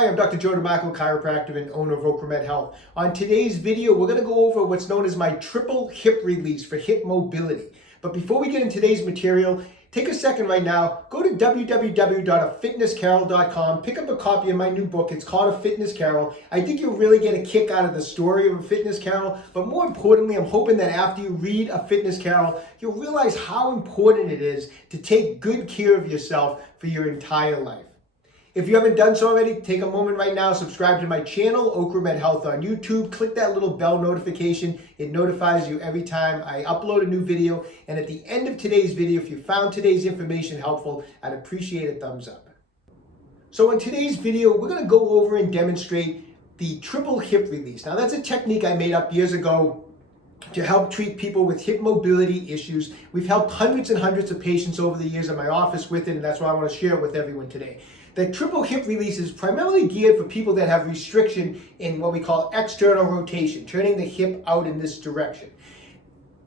Hi, I'm Dr. Joe DeMarco, chiropractor and owner of OcraMed Health. On today's video, we're going to go over what's known as my triple hip release for hip mobility. But before we get into today's material, take a second right now, go to www.afitnesscarol.com, pick up a copy of my new book. It's called A Fitness Carol. I think you'll really get a kick out of the story of A Fitness Carol, but more importantly, I'm hoping that after you read A Fitness Carol, you'll realize how important it is to take good care of yourself for your entire life. If you haven't done so already, take a moment right now, subscribe to my channel, OcraMed Health on YouTube. Click that little bell notification. It notifies you every time I upload a new video. And at the end of today's video, if you found today's information helpful, I'd appreciate a thumbs up. So in today's video, we're going to go over and demonstrate the triple hip release. Now that's a technique I made up years ago to help treat people with hip mobility issues. We've helped hundreds and hundreds of patients over the years in my office with it, and that's why I want to share it with everyone today. The triple hip release is primarily geared for people that have restriction in what we call external rotation, turning the hip out in this direction.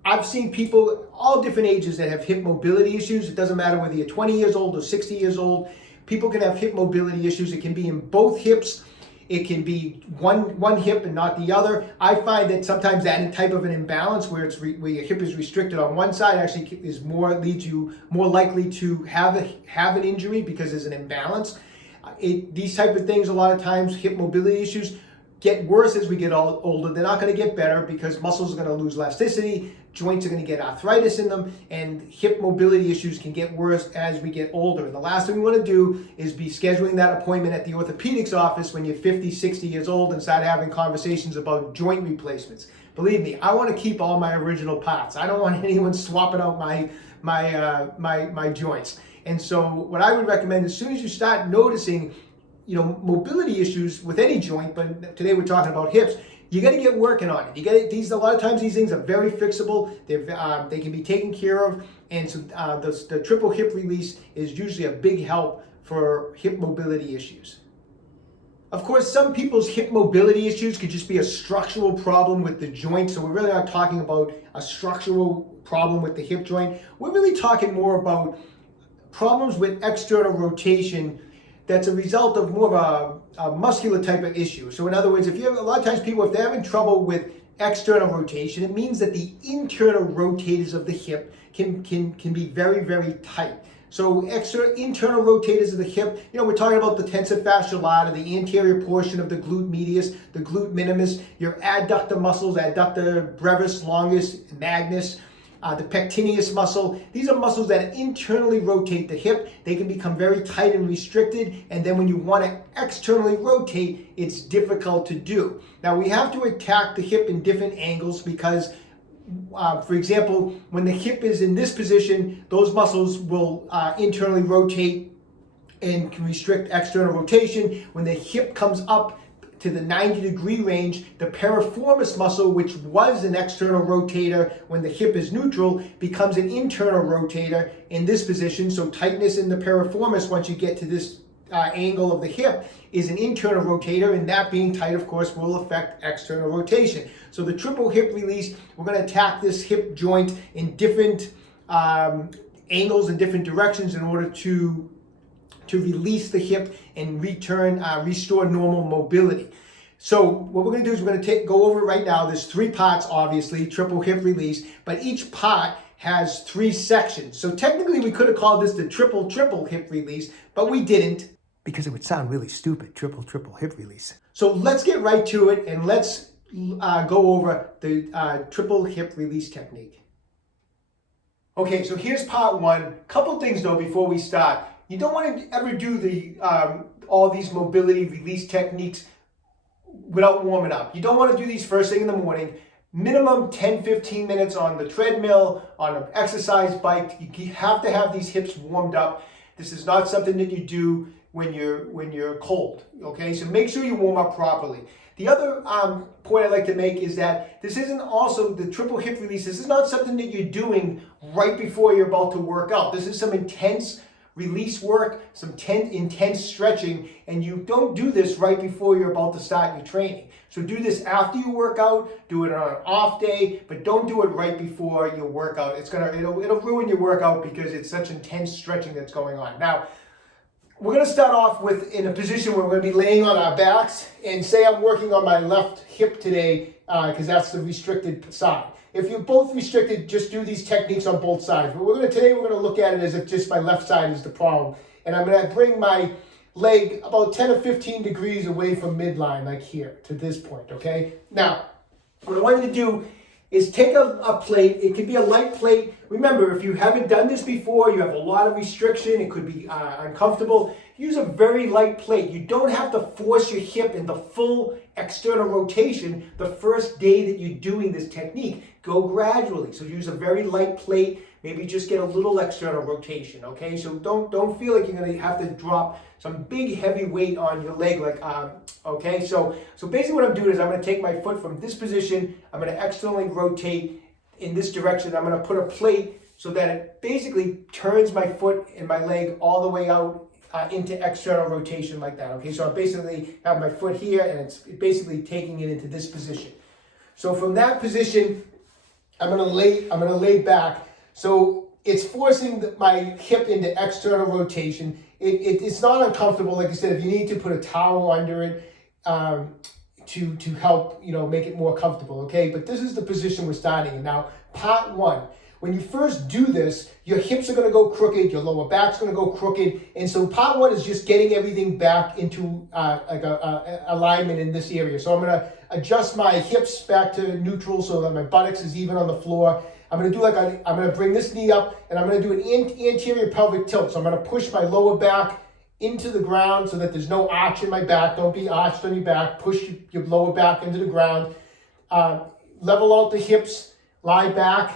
I've seen people all different ages that have hip mobility issues. It doesn't matter whether you're 20 years old or 60 years old. People can have hip mobility issues. It can be in both hips. It can be one hip and not the other. I find that sometimes that type of an imbalance where where your hip is restricted on one side actually leads you more likely to have an injury because there's an imbalance. These type of things, a lot of times, hip mobility issues get worse as we get older. They're not going to get better because muscles are going to lose elasticity, joints are going to get arthritis in them, and hip mobility issues can get worse as we get older. And the last thing we want to do is be scheduling that appointment at the orthopedics office when you're 50, 60 years old and start having conversations about joint replacements. Believe me, I want to keep all my original parts. I don't want anyone swapping out my joints. And so what I would recommend, as soon as you start noticing mobility issues with any joint, but today we're talking about hips, you got to get working on it. A lot of times these things are very fixable. They can be taken care of, and so the triple hip release is usually a big help for hip mobility issues. Of course, some people's hip mobility issues could just be a structural problem with the joint, so we're really not talking about a structural problem with the hip joint. We're really talking more about problems with external rotation that's a result of more of a muscular type of issue. So in other words, a lot of times people, if they're having trouble with external rotation, it means that the internal rotators of the hip can be very, very tight. So internal rotators of the hip, we're talking about the tensor fascia latae, the anterior portion of the glute medius, the glute minimus, your adductor muscles, adductor, brevis, longus, magnus, the pectineus muscle. These are muscles that internally rotate the hip. They can become very tight and restricted, and then when you want to externally rotate, it's difficult to do. Now we have to attack the hip in different angles because, for example, when the hip is in this position, those muscles will internally rotate and can restrict external rotation. When the hip comes up to the 90-degree range, the piriformis muscle, which was an external rotator when the hip is neutral, becomes an internal rotator in this position. So tightness in the piriformis, once you get to this angle of the hip, is an internal rotator, and that being tight, of course, will affect external rotation. So the triple hip release, we're going to attack this hip joint in different angles and different directions in order to release the hip and restore normal mobility. So what we're going to do is we're going to go over it right now. There's three parts, obviously, triple hip release, but each part has three sections. So technically we could have called this the triple hip release, but we didn't because it would sound really stupid, triple hip release. So let's get right to it and let's go over the triple hip release technique. Okay, so here's part one. Couple things though before we start. You don't want to ever do all these mobility release techniques without warming up. You don't want to do these first thing in the morning. Minimum 10-15 minutes on the treadmill, on an exercise bike. You have to have these hips warmed up. This is not something that you do when you're cold. Okay, so make sure you warm up properly. The other point I'd like to make is that this isn't also the triple hip release. This is not something that you're doing right before you're about to work out. This is some intense release work, some intense stretching, and you don't do this right before you're about to start your training. So do this after you work out, do it on an off day, but don't do it right before your workout. It'll ruin your workout because it's such intense stretching that's going on. Now, we're going to start off with in a position where we're going to be laying on our backs, and say I'm working on my left hip today because that's the restricted side. If you're both restricted, just do these techniques on both sides. But today we're going to look at it as if just my left side is the problem. And I'm going to bring my leg about 10 or 15 degrees away from midline, like here, to this point, okay? Now, what I want you to do is take a plate. It could be a light plate. Remember, if you haven't done this before, you have a lot of restriction, it could be uncomfortable, use a very light plate. You don't have to force your hip into full external rotation the first day that you're doing this technique. Go gradually. So use a very light plate, maybe just get a little external rotation, okay? So don't feel like you're gonna have to drop some big heavy weight on your leg, like, okay? So basically what I'm doing is I'm gonna take my foot from this position, I'm gonna externally rotate in this direction, I'm gonna put a plate so that it basically turns my foot and my leg all the way out into external rotation like that, okay? So I basically have my foot here and it's basically taking it into this position. So from that position, I'm gonna lay back. So it's forcing my hip into external rotation. It's not uncomfortable. Like I said, if you need to put a towel under it to help, make it more comfortable, okay? But this is the position we're starting in. Now, part one, when you first do this, your hips are gonna go crooked, your lower back's gonna go crooked. And so part one is just getting everything back into like a alignment in this area. So I'm gonna adjust my hips back to neutral so that my buttocks is even on the floor. I'm gonna bring this knee up and I'm gonna do an anterior pelvic tilt. So I'm gonna push my lower back into the ground so that there's no arch in my back. Don't be arched on your back. Push your lower back into the ground. Level out the hips, lie back.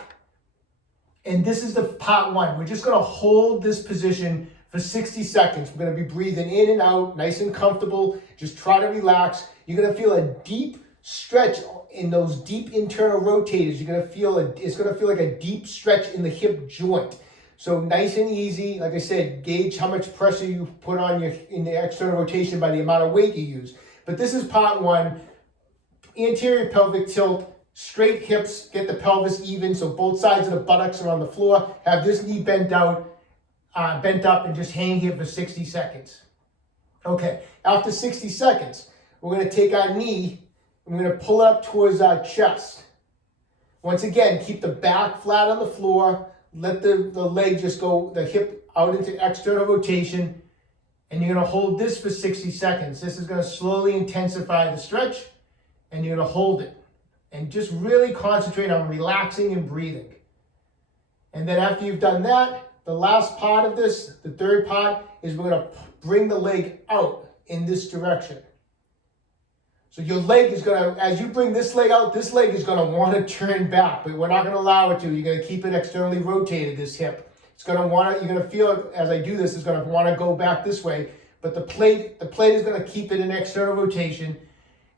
And this is the part one. We're just gonna hold this position for 60 seconds. We're gonna be breathing in and out, nice and comfortable. Just try to relax. You're gonna feel a deep stretch in those deep internal rotators. You're gonna feel it's gonna feel like a deep stretch in the hip joint. So nice and easy. Like I said, gauge how much pressure you put on in the external rotation by the amount of weight you use. But this is part one. Anterior pelvic tilt. Straight hips, get the pelvis even so both sides of the buttocks are on the floor. Have this knee bent up and just hang here for 60 seconds. Okay, after 60 seconds, we're gonna take our knee and we're gonna pull it up towards our chest. Once again, keep the back flat on the floor, let the leg just go, the hip out into external rotation, and you're gonna hold this for 60 seconds. This is gonna slowly intensify the stretch, and you're gonna hold it. And just really concentrate on relaxing and breathing. And then after you've done that, the last part of this, the third part, is we're gonna bring the leg out in this direction. So your leg is gonna, as you bring this leg out, this leg is gonna wanna turn back, but we're not gonna allow it to. You're gonna keep it externally rotated, this hip. You're gonna feel, as I do this, it's gonna wanna go back this way, but the plate is gonna keep it in external rotation.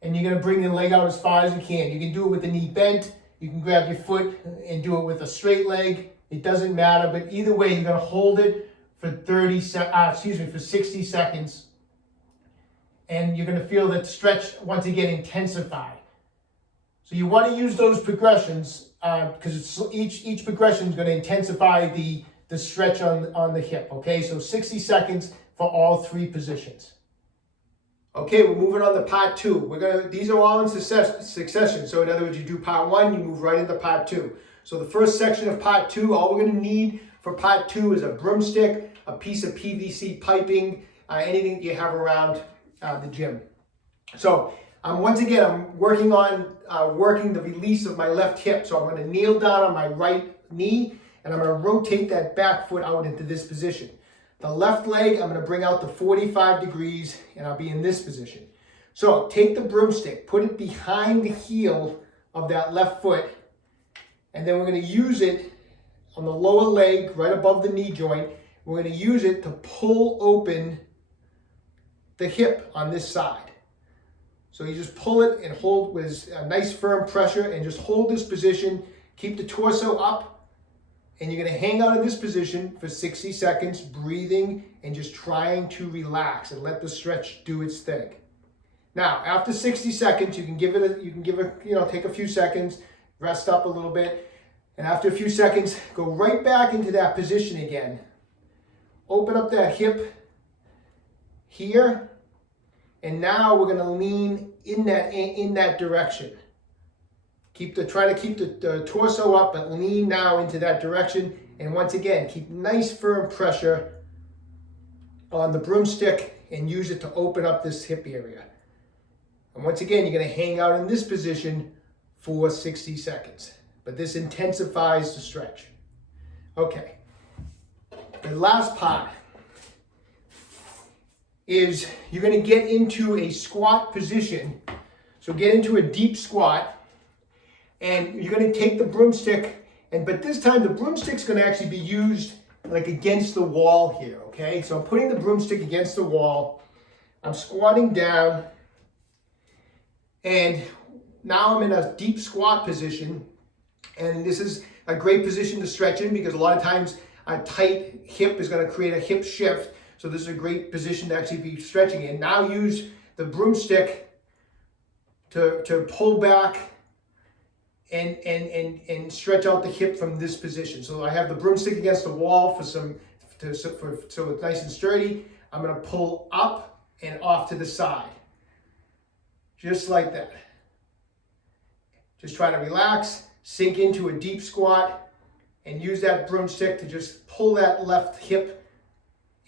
And you're gonna bring the leg out as far as you can. You can do it with the knee bent. You can grab your foot and do it with a straight leg. It doesn't matter, but either way, you're gonna hold it for 60 seconds. And you're gonna feel that stretch once again intensify. So you wanna use those progressions because each progression is gonna intensify the stretch on the hip, okay? So 60 seconds for all three positions. Okay, we're moving on to part two. These are all in succession. So in other words, you do part one, you move right into part two. So the first section of part two, all we're gonna need for part two is a broomstick, a piece of PVC piping, anything that you have around the gym. So once again, I'm working on working the release of my left hip. So I'm gonna kneel down on my right knee and I'm gonna rotate that back foot out into this position. The left leg, I'm gonna bring out to 45 degrees and I'll be in this position. So take the broomstick, put it behind the heel of that left foot, and then we're gonna use it on the lower leg, right above the knee joint. We're gonna use it to pull open the hip on this side. So you just pull it and hold with a nice firm pressure and just hold this position, keep the torso up, and you're gonna hang out in this position for 60 seconds, breathing and just trying to relax and let the stretch do its thing. Now, after 60 seconds, you can take a few seconds, rest up a little bit, and after a few seconds, go right back into that position again. Open up that hip here, and now we're going to lean in that direction. Try to keep the torso up, but lean now into that direction. And once again, keep nice firm pressure on the broomstick and use it to open up this hip area. And once again, you're going to hang out in this position for 60 seconds. But this intensifies the stretch. Okay. The last part is you're going to get into a squat position. So get into a deep squat. And you're going to take the broomstick, but this time the broomstick's going to actually be used like against the wall here, okay? So I'm putting the broomstick against the wall. I'm squatting down, and now I'm in a deep squat position. And this is a great position to stretch in because a lot of times a tight hip is going to create a hip shift. So this is a great position to actually be stretching in. Now use the broomstick to pull back and stretch out the hip from this position. So I have the broomstick against the wall so it's nice and sturdy. I'm going to pull up and off to the side. Just like that. Just try to relax, sink into a deep squat, and use that broomstick to just pull that left hip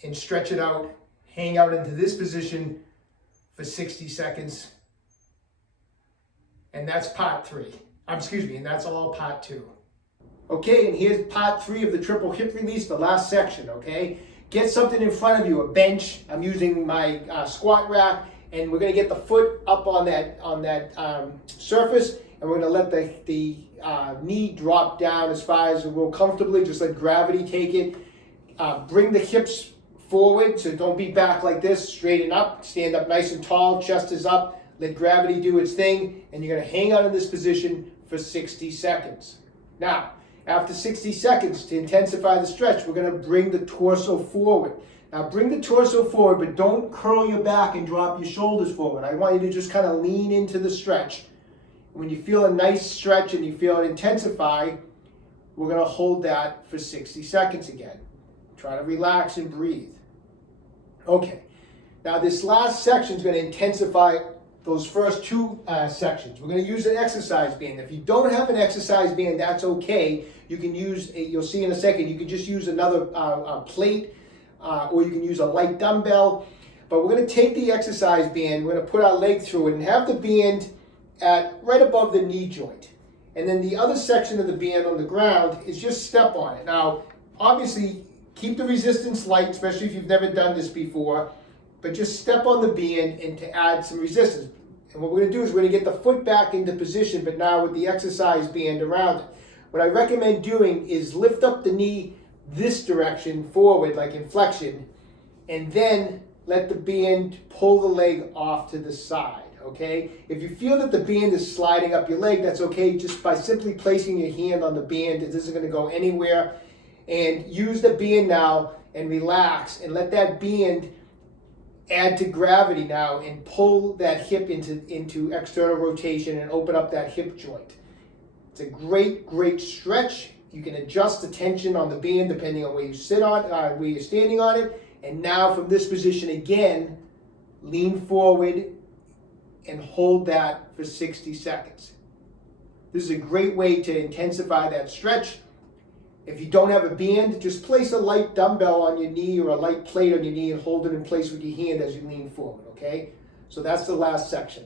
and stretch it out. Hang out into this position for 60 seconds. And that's part 3. And that's all part 2. Okay, and here's part 3 of the triple hip release, the last section, okay? Get something in front of you, a bench. I'm using my squat rack, and we're gonna get the foot up on that surface, and we're gonna let the knee drop down as far as it will comfortably, just let gravity take it. Bring the hips forward, so don't be back like this, straighten up, stand up nice and tall, chest is up, let gravity do its thing, and you're gonna hang out in this position for 60 seconds. Now, after 60 seconds, to intensify the stretch, we're going to bring the torso forward. Now, bring the torso forward, but don't curl your back and drop your shoulders forward. I want you to just kind of lean into the stretch. When you feel a nice stretch and you feel it intensify, we're going to hold that for 60 seconds again. Try to relax and breathe. Okay. Now, this last section is going to intensify those first 2 sections. We're going to use an exercise band. If you don't have an exercise band, that's okay. You can use, you'll see in a second, you can just use another plate or you can use a light dumbbell. But we're going to take the exercise band, we're going to put our leg through it and have the band at right above the knee joint. And then the other section of the band on the ground is just step on it. Now, obviously, keep the resistance light, especially if you've never done this before. But just step on the band and to add some resistance. And what we're going to do is we're going to get the foot back into position, but now with the exercise band around it. What I recommend doing is lift up the knee this direction forward, like in flexion, and then let the band pull the leg off to the side, okay? If you feel that the band is sliding up your leg, that's okay. Just by simply placing your hand on the band, it isn't going to go anywhere. And use the band now and relax and let that band add to gravity now and pull that hip into external rotation and open up that hip joint. It's a great stretch. You can adjust the tension on the band depending on where you sit on, where you're standing on it. And now from this position again, lean forward and hold that for 60 seconds. This is a great way to intensify that stretch. If you don't have a band, just place a light dumbbell on your knee or a light plate on your knee and hold it in place with your hand as you lean forward, okay? So that's the last section.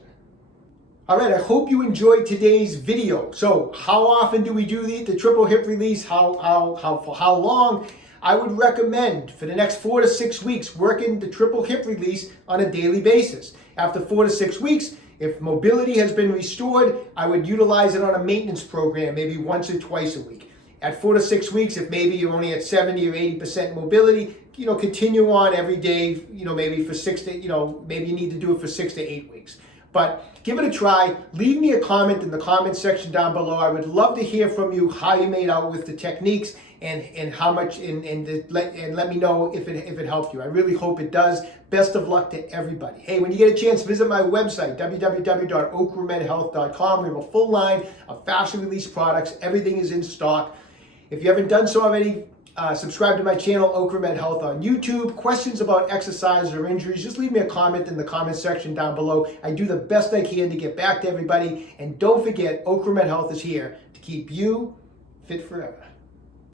All right, I hope you enjoyed today's video. So how often do we do the triple hip release? For how long? I would recommend for the next 4 to 6 weeks working the triple hip release on a daily basis. After 4 to 6 weeks, if mobility has been restored, I would utilize it on a maintenance program, maybe once or twice a week. At 4 to 6 weeks, if maybe you're only at 70 or 80% mobility, continue on every day, maybe for 6 to, maybe you need to do it for 6 to 8 weeks. But give it a try. Leave me a comment in the comment section down below. I would love to hear from you how you made out with the techniques and how much, and let me know if it helped you. I really hope it does. Best of luck to everybody. Hey, when you get a chance, visit my website, www.OcraMedHealth.com. We have a full line of fascia release products. Everything is in stock. If you haven't done so already, Subscribe to my channel, OcraMed Health, on YouTube. Questions about exercise or injuries, just leave me a comment in the comment section down below. I do the best I can to get back to everybody. And don't forget, OcraMed Health is here to keep you fit forever.